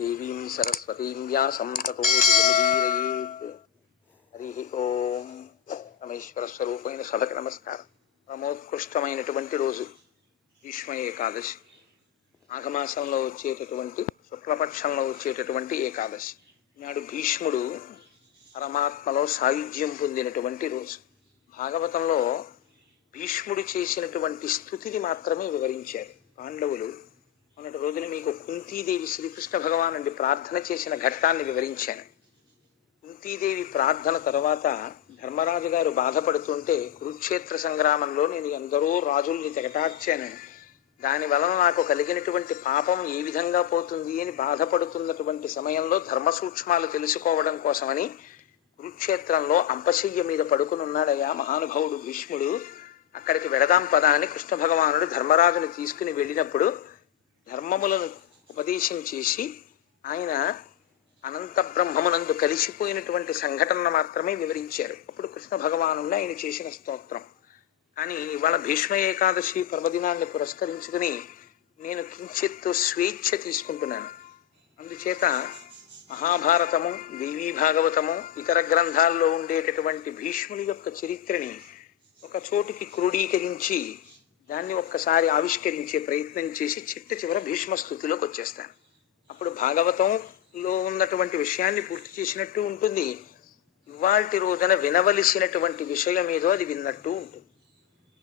దేవీం సరస్వతీం వ్యాసం తతో హరి ఓం రమేశ్వర స్వరూపమైన సభకి నమస్కారం। పరమోత్కృష్టమైనటువంటి రోజు భీష్మ ఏకాదశి। మాఘమాసంలో వచ్చేటటువంటి శుక్లపక్షంలో వచ్చేటటువంటి ఏకాదశి। నాడు భీష్ముడు పరమాత్మలో సాయుధ్యం పొందినటువంటి రోజు। భాగవతంలో భీష్ముడు చేసినటువంటి స్థుతిని మాత్రమే వివరించారు పాండవులు। మొన్నటి రోజున మీకు కుంతీదేవి శ్రీకృష్ణ భగవాన్ అండి ప్రార్థన చేసిన ఘట్టాన్ని వివరించాను. కుంతీదేవి ప్రార్థన తర్వాత ధర్మరాజు గారు బాధపడుతుంటే కురుక్షేత్ర సంగ్రామంలో నేను ఎందరో రాజుల్ని తెగటార్చాను. దాని వలన నాకు కలిగినటువంటి పాపం ఏ విధంగా పోతుంది అని బాధపడుతున్నటువంటి సమయంలో ధర్మ సూక్ష్మాలు తెలుసుకోవడం కోసమని కురుక్షేత్రంలో అంపశయ్య మీద పడుకుని ఉన్నాడయ్యా మహానుభావుడు భీష్ముడు. అక్కడికి వెడదాం పదా అని కృష్ణ భగవానుడు ధర్మరాజుని తీసుకుని వెళ్ళినప్పుడు ధర్మములను ఉపదేశం చేసి ఆయన అనంత బ్రహ్మమునందు కలిసిపోయినటువంటి సంఘటన మాత్రమే వివరించారు. అప్పుడు కృష్ణ భగవానుడిని ఆయన చేసిన స్తోత్రం. కానీ ఇవాళ భీష్మ ఏకాదశి పర్వదినాన్ని పురస్కరించుకుని నేను కించిత్తు స్వేచ్ఛ తీసుకుంటున్నాను. అందుచేత మహాభారతము దేవీ భాగవతము ఇతర గ్రంథాల్లో ఉండేటటువంటి భీష్ముని యొక్క చరిత్రని ఒక చోటికి క్రోడీకరించి దాన్ని ఒక్కసారి ఆవిష్కరించే ప్రయత్నం చేసి చిట్ట చివర భీష్మ స్థుతిలోకి వచ్చేస్తాను. అప్పుడు భాగవతంలో ఉన్నటువంటి విషయాన్ని పూర్తి చేసినట్టు ఉంటుంది. ఇవాల్టి రోజున వినవలసినటువంటి విషయం ఏదో అది విన్నట్టు ఉంటుంది.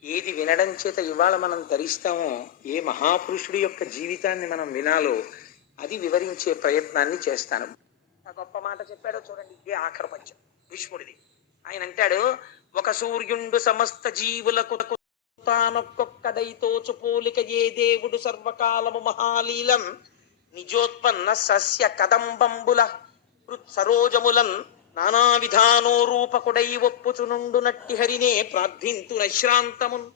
ఏది వినడం చేత ఇవాళ మనం తరిస్తామో ఏ మహాపురుషుడి యొక్క జీవితాన్ని మనం వినాలో అది వివరించే ప్రయత్నాన్ని చేస్తాను. గొప్ప మాట చెప్పాడో చూడండి ఇదే ఆఖరి పద్యం భీష్ముడిది. ఆయన అంటాడు ఒక సూర్యుండు సమస్త జీవులకు తానొక్కొక్కడైతోచు పోలిక ఏ దేవుడు సర్వకాలము మహాలీలం. నిజోత్పన్న సస్య కదంబంబుల సరోజములం సరోజములన్ నానా విధానో రూపకుడై ఒప్పుచునుండు నట్టి హరినే ప్రార్థింతు నశ్రాంతమున్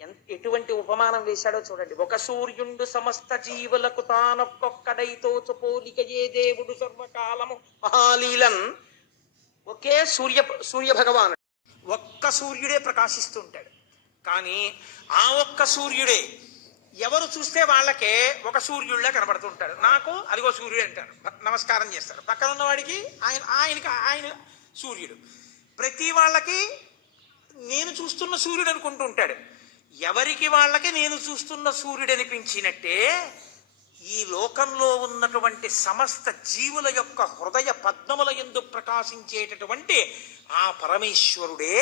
ఎన్- ఎటువంటి ఉపమానం వేశాడో చూడండి. ఒక సూర్యుండు సమస్త జీవులకు తానొక్కొక్కడైతో పోలిక ఏ దేవుడు సర్వకాలము మహాలీలన్ ఒకే సూర్య సూర్య భగవానుడు ఒక్క సూర్యుడే ప్రకాశిస్తుంటాడు. కానీ ఆ ఒక్క సూర్యుడే ఎవరు చూస్తే వాళ్ళకే ఒక సూర్యుడిలా కనబడుతుంటాడు. నాకు అదిగో సూర్యుడు అంటారు నమస్కారం చేస్తాడు. పక్కన ఉన్నవాడికి ఆయన ఆయనకి ఆయన సూర్యుడు. ప్రతి వాళ్ళకి నేను చూస్తున్న సూర్యుడు అనుకుంటూ ఉంటాడు. ఎవరికి వాళ్ళకి నేను చూస్తున్న సూర్యుడు అనిపించినట్టే ఈ లోకంలో ఉన్నటువంటి సమస్త జీవుల యొక్క హృదయ పద్మముల ఎందు ప్రకాశించేటటువంటి ఆ పరమేశ్వరుడే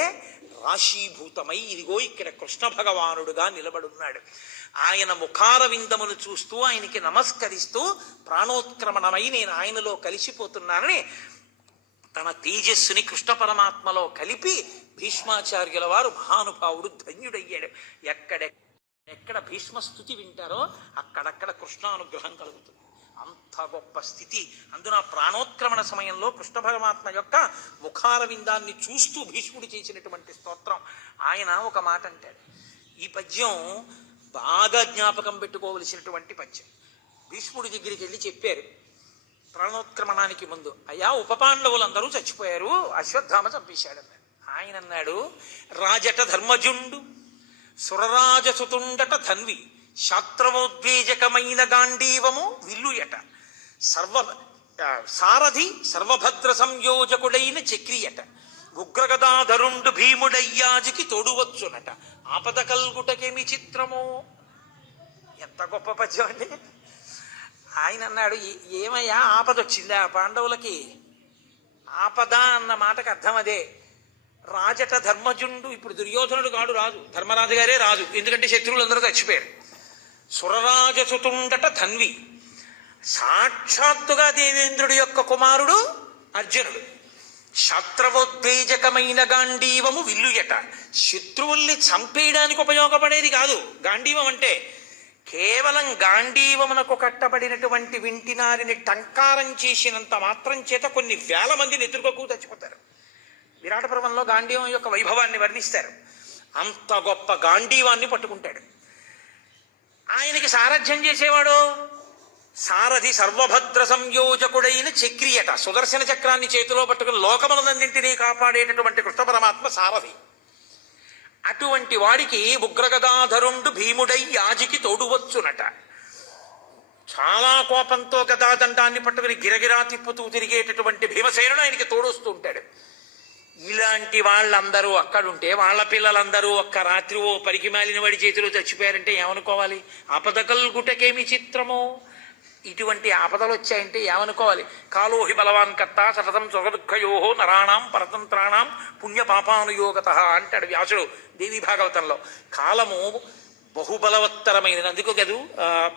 రాశీభూతమై ఇదిగో ఇక్కడ కృష్ణ భగవానుడుగా నిలబడున్నాడు. ఆయన ముఖార విందమును చూస్తూ ఆయనకి నమస్కరిస్తూ ప్రాణోత్క్రమణమై నేను ఆయనలో కలిసిపోతున్నానని తన తేజస్సుని కృష్ణ పరమాత్మలో కలిపి భీష్మాచార్యుల వారు మహానుభావుడు ధన్యుడయ్యాడు. ఎక్కడ ఎక్కడ భీష్మస్థుతి వింటారో అక్కడక్కడ కృష్ణానుగ్రహం కలుగుతుంది. అంత గొప్ప స్థితి. అందున ప్రాణోత్క్రమణ సమయంలో కృష్ణ పరమాత్మ యొక్క ముఖార విందాన్ని చూస్తూ భీష్ముడు చేసినటువంటి స్తోత్రం. ఆయన ఒక మాట అంటాడు. ఈ పద్యం బాగా జ్ఞాపకం పెట్టుకోవలసినటువంటి పద్యం. భీష్ముడి దగ్గరికి వెళ్ళి చెప్పారు. ప్రాణోత్క్రమణానికి ముందు అయ్యా ఉపపాండవులందరూ చచ్చిపోయారు. అశ్వత్థామ చంపేశాడన్నాడు ఆయన అన్నాడు రాజట ధర్మజుండు సురరాజసుతుండట ధన్వి శాస్త్రమోద్వేజకమైన గాంధీవము విల్లుయట. సర్వ సారథి సర్వభద్ర సంయోజకుడైన చక్రియట. ఉగ్రగదాధరుండు భీముడయ్యాజికి తోడువచ్చునట. ఆపద కల్గుటకేమి చిత్రమో? ఎంత గొప్ప పద్యం అండి. ఆయన అన్నాడు "ఏ- ఏమయ్యా ఆపద వచ్చిందా పాండవులకి? ఆపద అన్న మాటకు అర్థం అదే. రాజట ధర్మజుండు ఇప్పుడు దుర్యోధనుడు కాడు రాజు. ధర్మరాజు గారే రాజు. ఎందుకంటే శత్రువులందరూ చచ్చిపోయారు. సురరాజసుతుండట ధన్వి. సాక్షాత్తుగా దేవేంద్రుడి యొక్క కుమారుడు అర్జునుడు. శాస్త్రవోద్వేజకమైన గాంధీవము విల్లుయట. శత్రువుల్ని చంపేయడానికి ఉపయోగపడేది కాదు. గాంధీవం అంటే కేవలం గాంధీవమునకు కట్టబడినటువంటి వింటినారిని టంకారం చేసినంత మాత్రం చేత కొన్ని వేల మందిని ఎదుర్కోకు చచ్చిపోతారు. విరాట పర్వంలో గాంధీవం యొక్క వైభవాన్ని వర్ణిస్తారు. అంత గొప్ప గాంధీవాన్ని పట్టుకుంటాడు. ఆయనకి సారథ్యం చేసేవాడు? సారథి సర్వభద్ర సంయోజకుడైన చక్రియట. సుదర్శన చక్రాన్ని చేతిలో పట్టుకుని లోకములన్నింటినీ కాపాడేటటువంటి కృష్ణ పరమాత్మ సారథి. అటువంటి వాడికి ఉగ్రగదాధరుండు భీముడై యాజికి తోడువచ్చునట. చాలా కోపంతో గదాదండాన్ని పట్టుకుని గిరగిరా తిప్పుతూ తిరిగేటటువంటి భీమసేనుడు ఆయనకి తోడొస్తూ ఉంటాడు. ఇలాంటి వాళ్ళందరూ అక్కడుంటే వాళ్ళ పిల్లలందరూ ఒక్క రాత్రి ఓ పరికి మాలిన వాడి చేతిలో చచ్చిపోయారంటే ఏమనుకోవాలి? ఆపదకల్ గుటకేమి చిత్రమో? ఇటువంటి ఆపదలు వచ్చాయంటే ఏమనుకోవాలి? కాలోహి బలవాన్ కర్త సతతం సుఖదుఃఖయో నరాణం పరతంత్రాణం పుణ్యపాపానుయోగత అంటాడు వ్యాసుడు దేవి భాగవతంలో. కాలము బహుబలవత్తరమైనది. అందుకు కదూ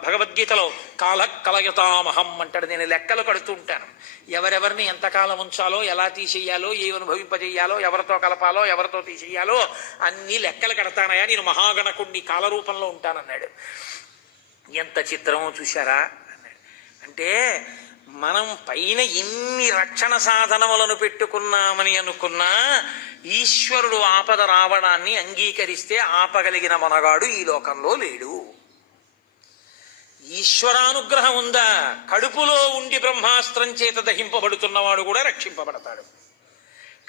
భగవద్గీతలో కాల కలయతామహం అంటాడు. నేను లెక్కలు కడుతూ ఉంటాను. ఎవరెవరిని ఎంతకాలం ఉంచాలో ఎలా తీసేయాలో ఏ అనుభవింపజేయాలో ఎవరితో కలపాలో ఎవరితో తీసేయాలో అన్ని లెక్కలు కడతానయా నేను మహాగణకుణ్ణి కాలరూపంలో ఉంటానన్నాడు. ఎంత చిత్రమో చూశారా? అన్నాడు. అంటే మనం పైన ఎన్ని రక్షణ సాధనములను పెట్టుకున్నామని అనుకున్నా ఈశ్వరుడు ఆపద రావడాన్ని అంగీకరిస్తే ఆపగలిగిన మనగాడు ఈ లోకంలో లేడు. ఈశ్వరానుగ్రహం ఉందా? కడుపులో ఉండి బ్రహ్మాస్త్రం చేత దహింపబడుతున్నవాడు కూడా రక్షింపబడతాడు.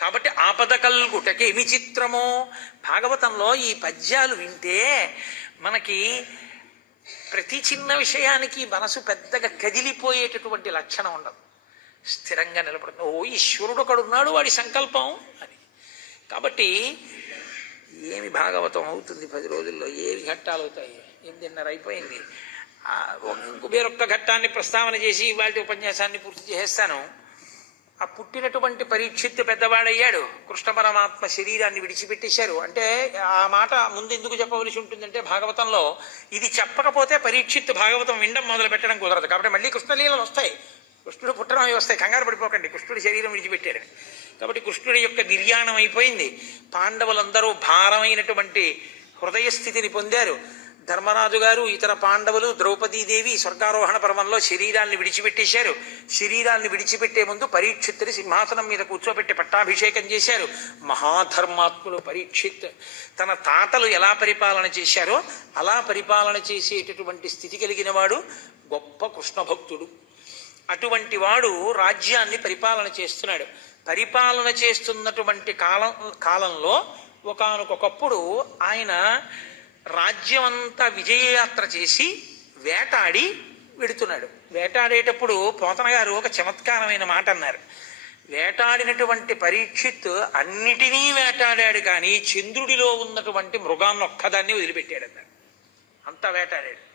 కాబట్టి ఆపద కల్గుటకి ఏమి చిత్రమో? భాగవతంలో ఈ పద్యాలు వింటే మనకి ప్రతి చిన్న విషయానికి మనసు పెద్దగా కదిలిపోయేటటువంటి లక్షణం ఉండదు. స్థిరంగా నిలబడుతుంది. ఓ ఈశ్వరుడు ఒకడున్నాడు వాడి సంకల్పం అని. కాబట్టి ఏమి భాగవతం అవుతుంది పది రోజుల్లో? ఏమి ఘట్టాలు అవుతాయి? ఎనిమిదిన్నర అయిపోయింది. వేరొక్క ఘట్టాన్ని ప్రస్తావన చేసి ఇవాళ ఉపన్యాసాన్ని పూర్తి చేసేస్తాను. ఆ పుట్టినటువంటి పరీక్షిత్తు పెద్దవాడయ్యాడు. కృష్ణ పరమాత్మ శరీరాన్ని విడిచిపెట్టేశారు. అంటే ఆ మాట ముందు ఎందుకు చెప్పవలసి ఉంటుందంటే భాగవతంలో ఇది చెప్పకపోతే పరీక్షిత్తు భాగవతం వినడం మొదలు పెట్టడం కుదరదు. కాబట్టి మళ్ళీ కృష్ణలీలలు వస్తాయి. కృష్ణుడు పుట్టడం అవి వస్తాయి. కంగారు పడిపోకండి. కృష్ణుడి శరీరం విడిచిపెట్టాడు కాబట్టి కృష్ణుడి యొక్క నిర్యాణం అయిపోయింది. పాండవులందరూ భారమైనటువంటి హృదయ స్థితిని పొందారు. ధర్మరాజు గారు ఇతర పాండవులు ద్రౌపదీదేవి స్వర్గారోహణ పర్వంలో శరీరాన్ని విడిచిపెట్టేశారు. శరీరాన్ని విడిచిపెట్టే ముందు పరీక్షిత్తుని సింహాసనం మీద కూర్చోబెట్టి పట్టాభిషేకం చేశారు. మహాధర్మాత్ములు పరీక్షిత్ తన తాతలు ఎలా పరిపాలన చేశారో అలా పరిపాలన చేసేటటువంటి స్థితి కలిగిన వాడు గొప్ప కృష్ణ భక్తుడు అటువంటి వాడు రాజ్యాన్ని పరిపాలన చేస్తున్నాడు. పరిపాలన చేస్తున్నటువంటి కాలం కాలంలో ఒకనకొకప్పుడు ఆయన రాజ్యమంతా విజయయాత్ర చేసి వేటాడి వెడుతున్నాడు. వేటాడేటప్పుడు పోతన గారు ఒక చమత్కారమైన మాట అన్నారు వేటాడినటువంటి పరీక్షిత్ అన్నిటినీ వేటాడాడు కానీ చంద్రుడిలో ఉన్నటువంటి మృగాన్ని ఒక్కదాన్ని వదిలిపెట్టాడు అన్నారు అంత వేటాడాడు.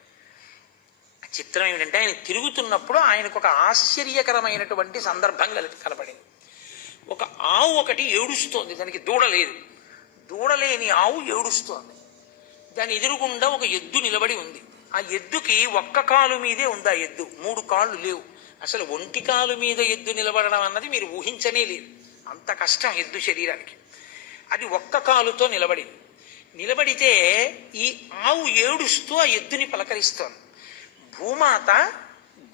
చిత్రం ఏమిటంటే ఆయన తిరుగుతున్నప్పుడు ఆయనకు ఒక ఆశ్చర్యకరమైనటువంటి సందర్భం కనపడింది ఒక ఆవు ఒకటి ఏడుస్తోంది దానికి దూడలేదు దూడలేని ఆవు ఏడుస్తోంది. దాని ఎదురుగుండా ఒక ఎద్దు నిలబడి ఉంది. ఆ ఎద్దుకి ఒక్క కాలు మీదే ఉంది ఆ ఎద్దు మూడు కాళ్ళు లేవు. అసలు ఒంటి కాలు మీద ఎద్దు నిలబడడం అన్నది మీరు ఊహించనే లేదు. అంత కష్టం ఎద్దు శరీరానికి. అది ఒక్క కాలుతో నిలబడింది. నిలబడితే ఈ ఆవు ఏడుస్తూ ఆ ఎద్దుని పలకరిస్తోంది. భూమాత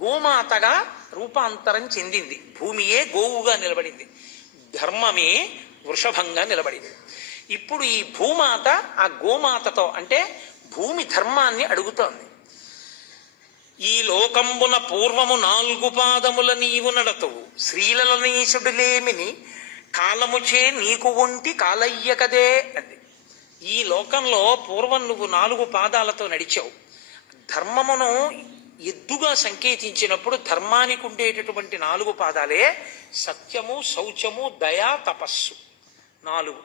గోమాతగా రూపాంతరం చెందింది. భూమియే గోవుగా నిలబడింది. ధర్మమే వృషభంగా నిలబడింది. ఇప్పుడు ఈ భూమాత ఆ గోమాతతో అంటే భూమి ధర్మాన్ని అడుగుతోంది. ఈ లోకంబున పూర్వము నాలుగు పాదముల నీవు నడతవు. శ్రీలలనీశుడులేమిని కాలముచే నీకు ఒంటి కాలయ్య కదే అంది. ఈ లోకంలో పూర్వం నువ్వు నాలుగు పాదాలతో నడిచావు. ధర్మమును ఎద్దుగా సంకేతించినప్పుడు ధర్మానికి ఉండేటటువంటి నాలుగు పాదాలే సత్యము శౌచము దయ తపస్సు. నాలుగు.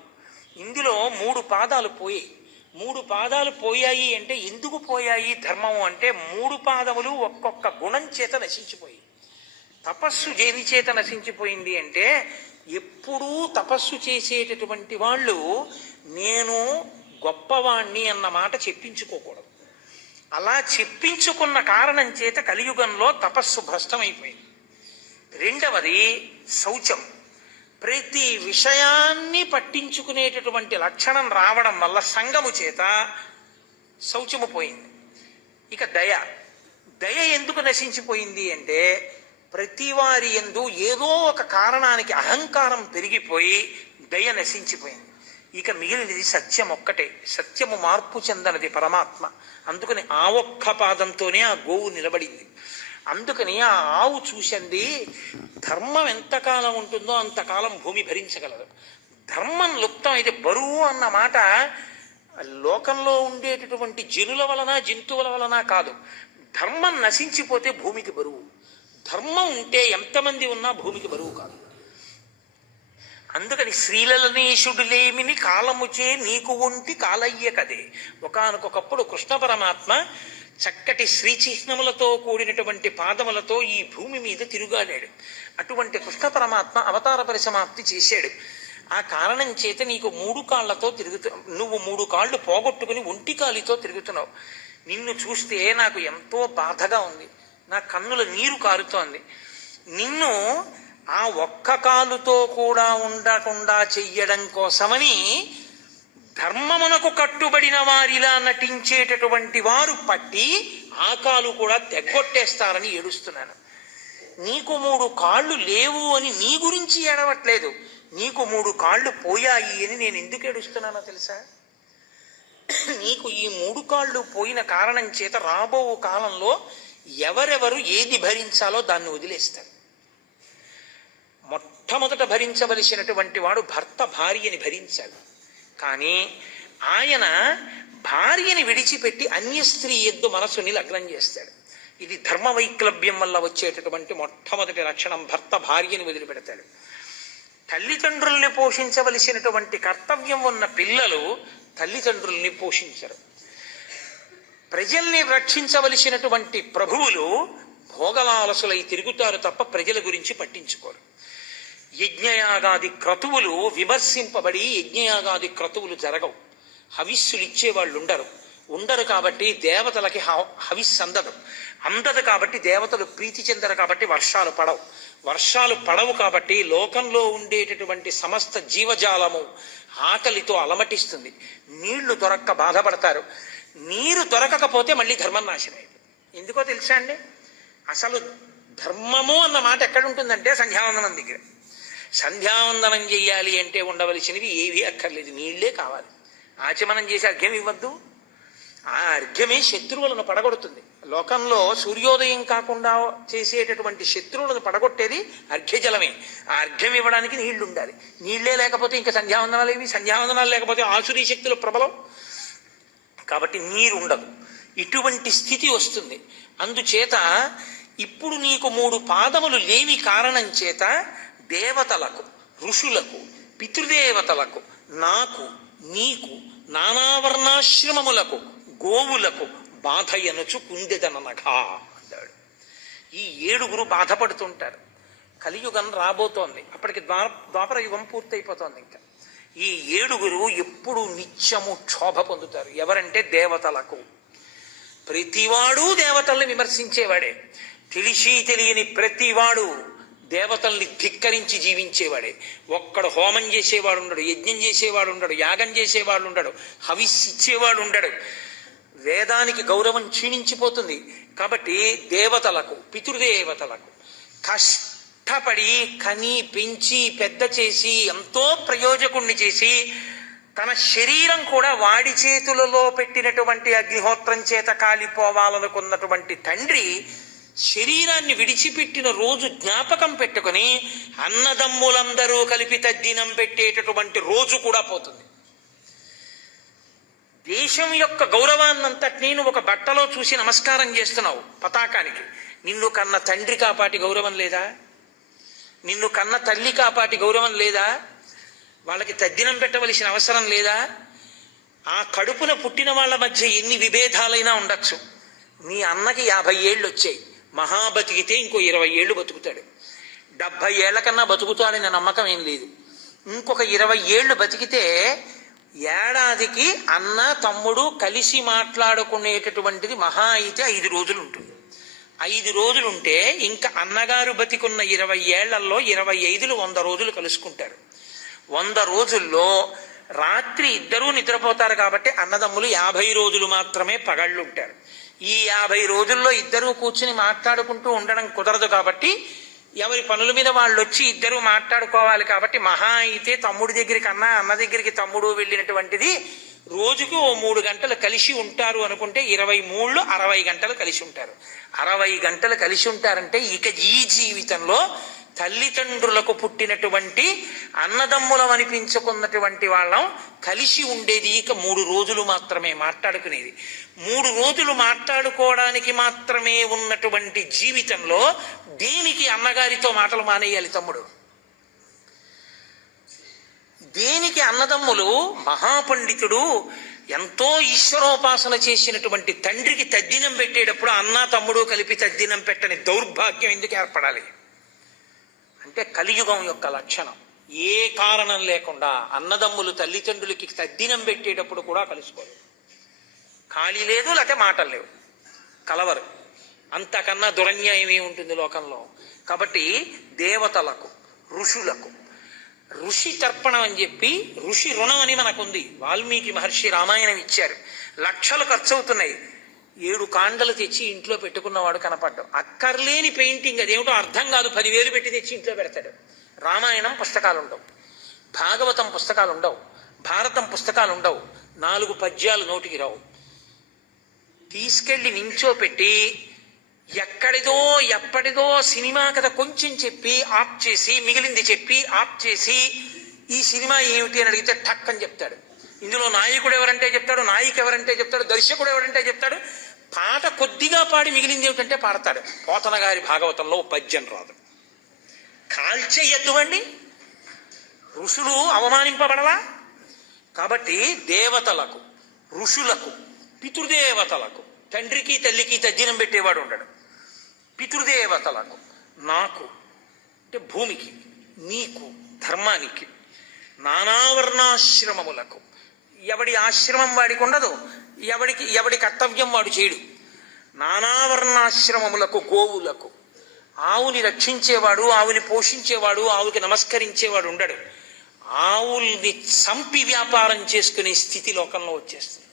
ఇందులో మూడు పాదాలు పోయాయి. మూడు పాదాలు పోయాయి అంటే ఎందుకు పోయాయి? ధర్మము అంటే మూడు పాదములు ఒక్కొక్క గుణం చేత నశించిపోయి తపస్సు దేని చేత నశించిపోయింది అంటే ఎప్పుడూ తపస్సు చేసేటటువంటి వాళ్ళు నేను గొప్పవాణ్ణి అన్న మాట చెప్పించుకోకూడదు. అలా చెప్పించుకున్న కారణం చేత కలియుగంలో తపస్సు భ్రష్టమైపోయింది. రెండవది శౌచం. ప్రతి విషయాన్ని పట్టించుకునేటటువంటి లక్షణం రావడం వల్ల సంగము చేత శౌచము పోయింది. ఇక దయ. దయ ఎందుకు నశించిపోయింది అంటే ప్రతివారి ఎందు ఏదో ఒక కారణానికి అహంకారం పెరిగిపోయి దయ నశించిపోయింది. ఇక మిగిలినది సత్యం ఒక్కటే. సత్యము మార్పు చెందనది పరమాత్మ. అందుకని ఆ ఒక్క పాదంతోనే ఆ గోవు నిలబడింది. అందుకని ఆ ఆవు చూసింది ధర్మం ఎంతకాలం ఉంటుందో అంతకాలం భూమి భరించగలదు. ధర్మం లుప్తం అయితే బరువు అన్న మాట లోకంలో ఉండేటటువంటి జనుల వలన జంతువుల వలన కాదు. ధర్మం నశించిపోతే భూమికి బరువు. ధర్మం ఉంటే ఎంతమంది ఉన్నా భూమికి బరువు కాదు. అందుకని శ్రీలలనేశుడు లేమిని కాలముచే నీకు ఒంటి కాలయ్య కదే. ఒకనకొకప్పుడు కృష్ణ పరమాత్మ చక్కటి శ్రీచిహ్నములతో కూడినటువంటి పాదములతో ఈ భూమి మీద తిరుగాడాడు. అటువంటి కృష్ణ పరమాత్మ అవతార పరిసమాప్తి చేశాడు. ఆ కారణం చేత నీకు మూడు కాళ్ళతో తిరుగుతు నువ్వు మూడు కాళ్ళు పోగొట్టుకుని ఒంటి కాలితో తిరుగుతున్నావు. నిన్ను చూస్తే నాకు ఎంతో బాధగా ఉంది. నా కన్నుల నీరు కారుతోంది. నిన్ను ఆ ఒక్క కాలుతో కూడా ఉండకుండా చెయ్యడం కోసమని ధర్మమునకు కట్టుబడిన వారిలా నటించేటటువంటి వారు పట్టి ఆ కాలు కూడా తెగ్గొట్టేస్తారని ఏడుస్తున్నాను. నీకు మూడు కాళ్ళు లేవు అని నీ గురించి ఏడవట్లేదు. నీకు మూడు కాళ్ళు పోయాయి అని నేను ఎందుకు ఏడుస్తున్నానో తెలుసా? నీకు ఈ మూడు కాళ్ళు పోయిన కారణం చేత రాబో కాలంలో ఎవరెవరు ఏది భరించాలో దాన్ని వదిలేస్తారు. మొట్టమొదట భరించవలసినటువంటి వాడు భర్త భార్యని భరించాలి కానీ ఆయన భార్యని విడిచిపెట్టి అన్య స్త్రీ ఎద్దు మనసుని లగ్నం చేస్తాడు. ఇది ధర్మ వైక్లభ్యం వల్ల వచ్చేటటువంటి మొట్టమొదటి లక్షణం భర్త భార్యని వదిలిపెడతాడు. తల్లిదండ్రుల్ని పోషించవలసినటువంటి కర్తవ్యం ఉన్న పిల్లలు తల్లిదండ్రుల్ని పోషించరు. ప్రజల్ని రక్షించవలసినటువంటి ప్రభువులు భోగలాలసులై తిరుగుతారు తప్ప ప్రజల గురించి పట్టించుకోరు. యజ్ఞయాగాది క్రతువులు విమర్శింపబడి యజ్ఞయాగాది క్రతువులు జరగవు. హవిస్సులు ఇచ్చేవాళ్ళు ఉండరు ఉండరు కాబట్టి దేవతలకి హవిస్సు అందదు. అందదు కాబట్టి దేవతలు ప్రీతి చెందరు కాబట్టి వర్షాలు పడవు. వర్షాలు పడవు కాబట్టి లోకంలో ఉండేటటువంటి సమస్త జీవజాలము ఆకలితో అలమటిస్తుంది. నీళ్ళు దొరక్క బాధపడతారు. నీరు దొరకకపోతే మళ్ళీ ధర్మం నాశనం ఎందుకో తెలుసా అండి? అసలు ధర్మము అన్న మాట ఎక్కడ ఉంటుందంటే సంధ్యావందనం దగ్గర. సంధ్యావందనం చేయాలి అంటే ఉండవలసినవి ఏవీ అక్కర్లేదు. నీళ్ళే కావాలి. ఆచమనం చేసి అర్ఘ్యం ఇవ్వద్దు. ఆ అర్ఘ్యమే శత్రువులను పడగొడుతుంది. లోకంలో సూర్యోదయం కాకుండా చేసేటటువంటి శత్రువులను పడగొట్టేది అర్ఘ్యజలమే. ఆ అర్ఘ్యం ఇవ్వడానికి నీళ్ళు ఉండాలి నీళ్ళే లేకపోతే ఇంకా సంధ్యావందనాలు ఏవి? సంధ్యావందనాలు లేకపోతే ఆసురీ శక్తులు ప్రబలం. కాబట్టి నీరు ఉండదు ఇటువంటి స్థితి వస్తుంది. అందుచేత ఇప్పుడు నీకు మూడు పాదములు లేని కారణం చేత దేవతలకు ఋషులకు పితృదేవతలకు నాకు నీకు నానావర్ణాశ్రమములకు గోవులకు బాధ ఎనచు కుందెదననగా అన్నాడు ఈ ఏడుగురు బాధపడుతుంటారు. కలియుగం రాబోతోంది. అప్పటికి ద్వార ద్వాపర యుగం పూర్తయిపోతోంది ఇంకా. ఈ ఏడుగురు ఎప్పుడు నిత్యము క్షోభ పొందుతారు. ఎవరంటే దేవతలకు. ప్రతివాడు దేవతల్ని విమర్శించేవాడే. తెలిసి తెలియని ప్రతివాడు దేవతల్ని ధిక్కరించి జీవించేవాడే. ఒక్కడు హోమం చేసేవాడు ఉండడు యజ్ఞం చేసేవాడు ఉండడు యాగం చేసేవాడు ఉండడు హవిస్ ఇచ్చేవాడు ఉండడు. వేదానికి గౌరవం క్షీణించిపోతుంది. కాబట్టి దేవతలకు పితృదేవతలకు కష్టపడి కని పెంచి పెద్ద చేసి ఎంతో ప్రయోజకుణ్ణి చేసి తన శరీరం కూడా వాడి చేతులలో పెట్టినటువంటి అగ్నిహోత్రం చేత కాలిపోవాలనుకున్నటువంటి తండ్రి శరీరాన్ని విడిచిపెట్టిన రోజు జ్ఞాపకం పెట్టుకొని అన్నదమ్ములందరూ కలిపి తద్దినం పెట్టేటటువంటి రోజు కూడా పోతుంది. దేశం యొక్క గౌరవాన్నంతటి నేను ఒక బట్టలో చూసి నమస్కారం చేస్తున్నావు పతాకానికి. నిన్ను కన్న తండ్రి కాపాటి గౌరవం లేదా? నిన్ను కన్న తల్లి కాపాటి గౌరవం లేదా? వాళ్ళకి తద్దినం పెట్టవలసిన అవసరం లేదా? ఆ కడుపున పుట్టిన వాళ్ళ మధ్య ఎన్ని విభేదాలైనా ఉండొచ్చు. మీ అన్నకి యాభై ఏళ్ళు వచ్చాయి. మహా బతికితే ఇంకో ఇరవై ఏళ్ళు బతుకుతాడు. డెబ్భై ఏళ్ళ కన్నా బతుకుతాడనే నమ్మకం ఏం లేదు. ఇంకొక ఇరవై ఏళ్ళు బతికితే ఏడాదికి అన్న తమ్ముడు కలిసి మాట్లాడుకునేటటువంటిది మహా అయితే ఐదు రోజులు ఉంటుంది. ఐదు రోజులు ఉంటే ఇంకా అన్నగారు బతికున్న ఇరవై ఏళ్ళలో ఇరవై ఐదులు వంద రోజులు కలుసుకుంటారు. వంద రోజుల్లో రాత్రి ఇద్దరూ నిద్రపోతారు కాబట్టి అన్నదమ్ములు యాభై రోజులు మాత్రమే పగళ్ళుంటారు ఈ యాభై రోజుల్లో ఇద్దరూ కూర్చుని మాట్లాడుకుంటూ ఉండడం కుదరదు కాబట్టి ఎవరి పనుల మీద వాళ్ళు వచ్చి ఇద్దరు మాట్లాడుకోవాలి కాబట్టి మహా అయితే తమ్ముడి దగ్గరికి అన్న అన్న దగ్గరికి తమ్ముడు వెళ్ళినటువంటిది రోజుకి ఓ మూడు గంటలు కలిసి ఉంటారు అనుకుంటే ఇరవై మూడు అరవై గంటలు కలిసి ఉంటారు. అరవై గంటలు కలిసి ఉంటారంటే ఇక ఈ జీవితంలో తల్లిదండ్రులకు పుట్టినటువంటి అన్నదమ్ములం అనిపించుకున్నటువంటి వాళ్ళం కలిసి ఉండేది ఇక మూడు రోజులు మాత్రమే మాట్లాడుకునేది. మూడు రోజులు మాట్లాడుకోవడానికి మాత్రమే ఉన్నటువంటి జీవితంలో దేనికి అన్నగారితో మాటలు మానేయాలి తమ్ముడు? దేనికి అన్నదమ్ములు మహాపండితుడు ఎంతో ఈశ్వరోపాసన చేసినటువంటి తండ్రికి తద్దినం పెట్టేటప్పుడు అన్న తమ్ముడు కలిపి తద్దినం పెట్టని దౌర్భాగ్యం ఎందుకు ఏర్పడాలి? అంటే కలియుగం యొక్క లక్షణం. ఏ కారణం లేకుండా అన్నదమ్ములు తల్లిదండ్రులకి తద్దినం పెట్టేటప్పుడు కూడా కలుసుకోరు. ఖాళీ లేదు లేకపోతే మాటలు లేవు. కలవరు. అంతకన్నా దురన్యాయం ఏముంటుంది లోకంలో? కాబట్టి దేవతలకు ఋషులకు ఋషి తర్పణం అని చెప్పి ఋషి రుణం అని మనకుంది. వాల్మీకి మహర్షి రామాయణం ఇచ్చారు. లక్షలు ఖర్చు అవుతున్నాయి ఏడు కాండలు తెచ్చి ఇంట్లో పెట్టుకున్నవాడు కనపడ్డం. అక్కర్లేని పెయింటింగ్ అదేమిటో అర్థం కాదు. పదివేలు పెట్టి తెచ్చి ఇంట్లో పెడతాడు. రామాయణం పుస్తకాలు ఉండవు భాగవతం పుస్తకాలు ఉండవు భారతం పుస్తకాలు ఉండవు నాలుగు పద్యాలు నోటికి రావు. తీసుకెళ్ళి నించోపెట్టి ఎక్కడిదో ఎప్పటిదో సినిమా కథ కొంచెం చెప్పి ఆప్ చేసి మిగిలింది చెప్పి ఆప్ చేసి ఈ సినిమా ఏమిటి అని అడిగితే టక్ అని చెప్తాడు. ఇందులో నాయకుడు ఎవరంటే చెప్తాడు నాయిక ఎవరంటే చెప్తాడు దర్శకుడు ఎవరంటే చెప్తాడు. పాట కొద్దిగా పాడి మిగిలింది ఏమిటంటే పాడతాడు. పోతన గారి భాగవతంలో పద్యం రాదు. కాల్చేయద్దువండి ఋషులు అవమానింపబడలా? కాబట్టి దేవతలకు ఋషులకు పితృదేవతలకు తండ్రికి తల్లికి తజ్జనం పెట్టేవాడు ఉండడు. పితృదేవతలకు నాకు అంటే భూమికి నీకు ధర్మానికి నానావర్ణాశ్రమములకు. ఎవడి ఆశ్రమం వాడికి ఉండదు ఎవడికి ఎవడి కర్తవ్యం వాడు చేయడు. నానావర్ణాశ్రమములకు గోవులకు ఆవుని రక్షించేవాడు ఆవుని పోషించేవాడు ఆవుకి నమస్కరించేవాడు ఉండడు. ఆవుల్ని చంపి వ్యాపారం చేసుకునే స్థితి లోకంలో వచ్చేస్తుంది.